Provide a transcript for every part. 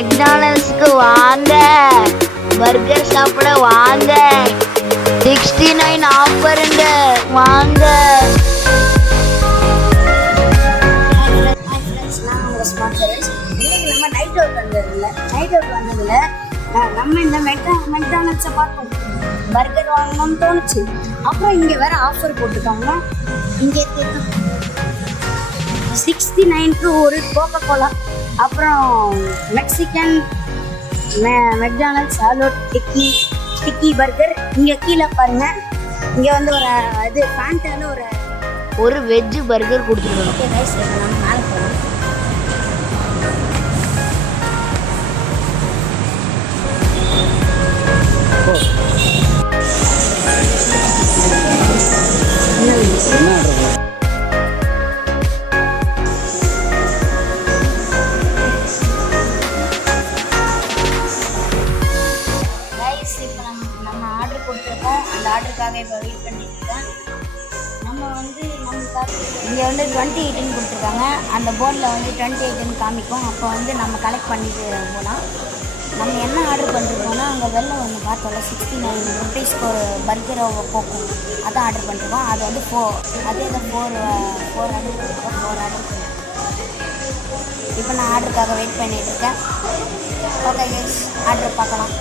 மெக்டானல்ட்ஸ்க்கு வாங்க, பர்கர் சாப்பிட வாங்க. 69 ஆஃபருங்க, வாங்க. இன்னைக்கு நம்ம நைட் அவுட் வந்ததுல நம்ம இந்த மெக்டானல்ட்ஸை பார்த்தோம், பர்கர் வாங்கணும்னு தோணுச்சு. அப்புறம் இங்கே வேற ஆஃபர் போட்டிருக்காங்க. இங்கே 69க்கு ஒரு கோகோ கோலா, அப்புறம் மெக்சிகன் மெக்டானல்ட்ஸ் ஹலோ டிக்கி பர்கர். இங்கே கீழே பாருங்க, இங்கே வந்து ஒரு இது ஃபேண்டால ஒரு வெஜ் பர்கர் கொடுத்துருக்கோம். ஓகே ரைஸ், நம்ம மேலே போகலாம். நம்ம ஆர்டர் கொடுத்துருக்கோம். அந்த ஆர்டருக்காக இப்போ வெயிட் பண்ணிட்டு இருக்கேன். நம்ம வந்து நம்மளுக்காக இங்கே வந்து 2018 கொடுத்துருக்காங்க. அந்த போர்டில் வந்து 2018 காமிக்கும். அப்போ வந்து நம்ம கலெக்ட் பண்ணிட்டு போனால் நம்ம என்ன ஆர்டர் பண்ணிருக்கோம்னா, அங்கே வெளில ஒன்று பார்த்தோம்ல 69 ருபீஸ்க்கு ஒரு பர்கரை போக்கும், அதான் ஆர்டர் பண்ணிருக்கோம். அது வந்து அதே தான் ஃபோர் ஆர்டர் பண்ணிருக்கோம். 4 ஆர்டர் பண்ணிருக்கோம். இப்போ நான் ஆர்டருக்காக வெயிட் பண்ணிகிட்டு இருக்கேன். ஓகே கைஸ், ஆர்டர் பார்க்கலாம்.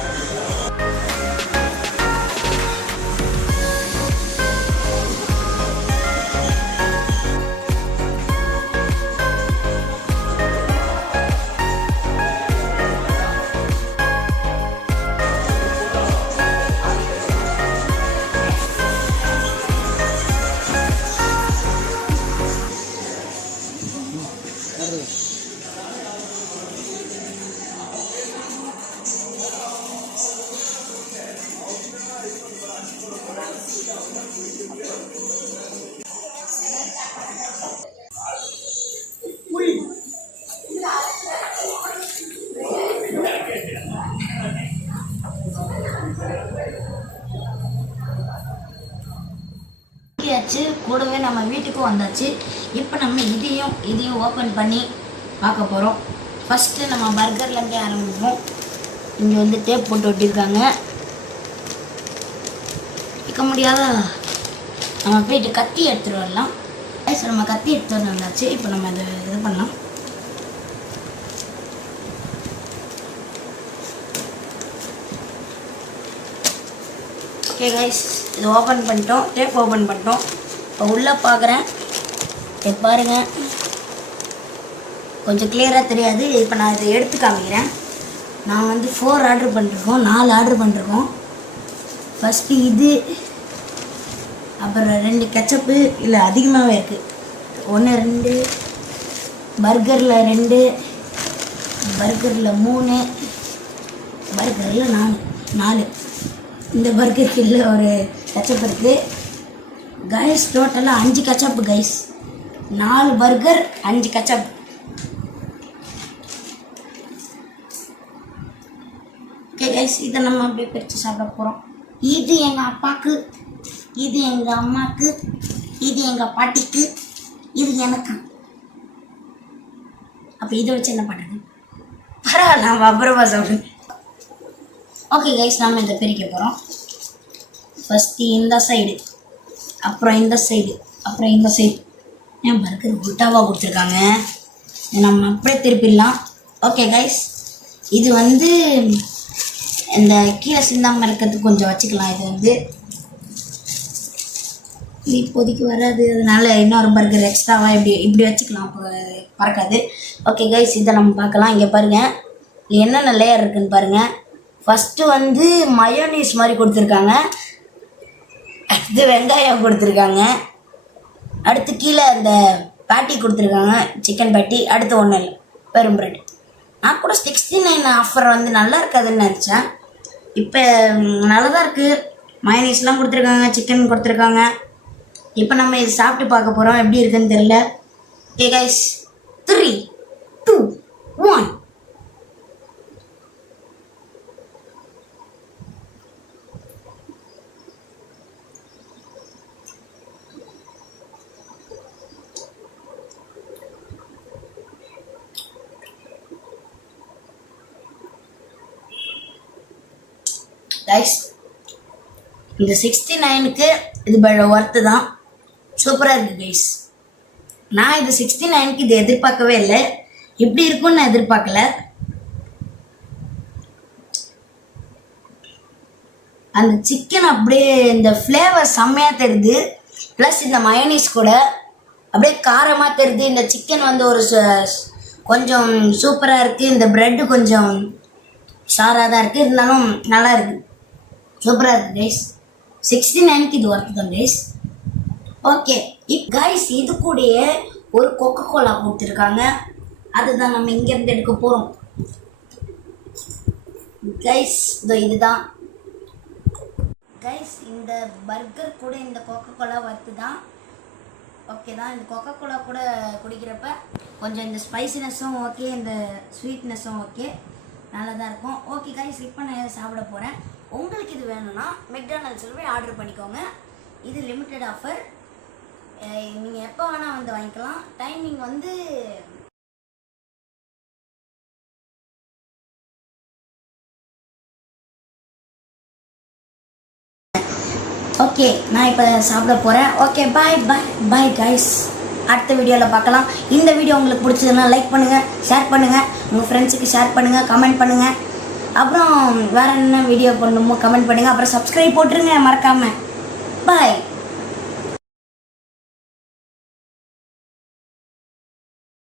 கூடவே நம்ம வீட்டுக்கும் வந்தாச்சு. இப்போ நம்ம இதையும் ஓப்பன் பண்ணி பார்க்க போகிறோம். ஃபஸ்ட்டு நம்ம பர்கர்லேருந்தே ஆரம்பிப்போம். இங்கே வந்து டேப் போட்டு ஒட்டியிருக்காங்க, வைக்க முடியாத. நம்ம போயிட்டு கத்தி எடுத்துகிட்டு வரலாம். நம்ம கத்தி எடுத்துகிட்டு வந்தாச்சு. இப்போ நம்ம இதை இது பண்ணலாம். ஓகே கைஸ், இது ஓப்பன் பண்ணிட்டோம், டேப் ஓப்பன் பண்ணிட்டோம். இப்போ உள்ளே பார்க்குறேன், பாருங்கள், கொஞ்சம் கிளியராக தெரியாது. இப்போ நான் இதை எடுத்து காமிக்கிறேன். நான் வந்து 4 ஆர்டர் பண்ணிருக்கோம், 4 ஆர்டர் பண்ணிருக்கோம். ஃபஸ்ட்டு இது, அப்புறம் 2 கெச்சப்பு, இல்லை அதிகமாகவே இருக்குது. 1 2, பர்கரில் 2, பர்கரில் 3, பர்கரில் 4. இந்த பர்கருக்கு இல்லை ஒரு கச்சப் இருக்குது கைஸ். டோட்டலாக 5 ketchup guys. 4 burger 5 ketchup. Okay guys, இதை நம்ம அப்படியே பிரித்து சாப்பிட போகிறோம். இது எங்கள் அப்பாவுக்கு, இது எங்கள் அம்மாவுக்கு, இது எங்கள் பாட்டிக்கு, இது எனக்கு. அப்போ இதை வச்சு என்ன பண்ணுறது? பரவாயில்ல, நம்ம அப்புறமா சாப்பிடுங்க. ஓகே கைஸ், நாம் இதை பிரிக்க போகிறோம். ஃபஸ்ட்டு இந்த சைடு, அப்புறம் இந்த சைடு, அப்புறம் இந்த சைடு. ஏன் பர்கர் உல்டாவாக கொடுத்துருக்காங்க, நம்ம அப்படியே திருப்பிடலாம். ஓகே கைஸ், இது வந்து இந்த கீழே சிந்தாமல் இருக்கிறதுக்கு கொஞ்சம் வச்சுக்கலாம். இது வந்து இப்போதைக்கு வராது, அதனால் இன்னொரு பர்கர் எக்ஸ்ட்ராவாக இப்படி வச்சுக்கலாம், அப்போ பறக்காது. ஓகே கைஸ், இதை நம்ம பார்க்கலாம். இங்கே பாருங்கள், என்னென்ன லேயர் இருக்குதுன்னு பாருங்கள். ஃபஸ்ட்டு வந்து மயோனீஸ் மாதிரி கொடுத்துருக்காங்க, அடுத்து வெங்காயம் கொடுத்துருக்காங்க, அடுத்து கீழே இந்த பேட்டி கொடுத்துருக்காங்க, சிக்கன் பேட்டி. அடுத்து ஒன்றும் இல்லை, வெறும் பிரெட். நான் கூட 69 ஆஃபர் வந்து நல்லா இருக்காதுன்னு நினச்சேன். இப்போ நல்லா தான் இருக்குது. மயோனீஸ்லாம் கொடுத்துருக்காங்க, சிக்கன் கொடுத்துருக்காங்க. இப்போ நம்ம இது சாப்பிட்டு பார்க்க போகிறோம், எப்படி இருக்குன்னு தெரியல. Okay guys, 3 2 1. கைஸ் இந்த 69க்கு இது ஒர்த்து தான். சூப்பராக இருக்குது கைஸ். நான் இது 69க்கு இது எதிர்பார்க்கவே இல்லை, இப்படி இருக்கும்னு நான் எதிர்பார்க்கல. அந்த சிக்கன் அப்படியே இந்த ஃப்ளேவர் செம்மையாக தெரியுது. ப்ளஸ் இந்த மயோனீஸ் கூட அப்படியே காரமாக தெரியுது. இந்த சிக்கன் வந்து ஒரு கொஞ்சம் சூப்பராக இருக்குது. இந்த ப்ரெட்டு கொஞ்சம் ஷாராக தான் இருக்குது, இருந்தாலும் நல்லா இருக்குது, சூப்பராக இருக்குது கைஸ். 69க்கு இது ஒர்த்து தான் கைஸ். ஓகே கைஸ், இது கூடயே ஒரு கொக்கோ கோலா கொடுத்துருக்காங்க, அதுதான் நம்ம இங்கேருந்து எடுக்க போகிறோம் கைஸ். இதுதான் கைஸ், இந்த பர்கர் கூட இந்த கொக்கோ கோலா ஒர்த்து தான். ஓகே தான், இந்த கொக்கோ கோலா கூட குடிக்கிறப்ப கொஞ்சம் இந்த ஸ்பைசினஸும் ஓகே, இந்த ஸ்வீட்னஸும் ஓகே, நல்லா தான் இருக்கும். ஓகே கைஸ், இப்போ நான் சாப்பிட போகிறேன். உங்களுக்கு இது வேணும்னா மெக்டானல்ட்ஸில் போய் ஆர்டர் பண்ணிக்கோங்க. இது லிமிட்டட் ஆஃபர், நீங்கள் எப்போ வேணால் வந்து வாங்கிக்கலாம். டைமிங் வந்து ஓகே, நான் இப்போ சாப்பிட போகிறேன். ஓகே பாய் பாய் பாய் கைஸ், அடுத்த வீடியோவில் பார்க்கலாம். இந்த வீடியோ உங்களுக்கு பிடிச்சதுன்னா லைக் பண்ணுங்கள், ஷேர் பண்ணுங்கள், உங்கள் ஃப்ரெண்ட்ஸுக்கு ஷேர் பண்ணுங்கள், கமெண்ட் பண்ணுங்கள். அப்புறம் வேறு என்ன வீடியோ பண்ணணுமோ கமெண்ட் பண்ணுங்கள். அப்புறம் சப்ஸ்கிரைப் போட்டுருங்க மறக்காமல். பாய்.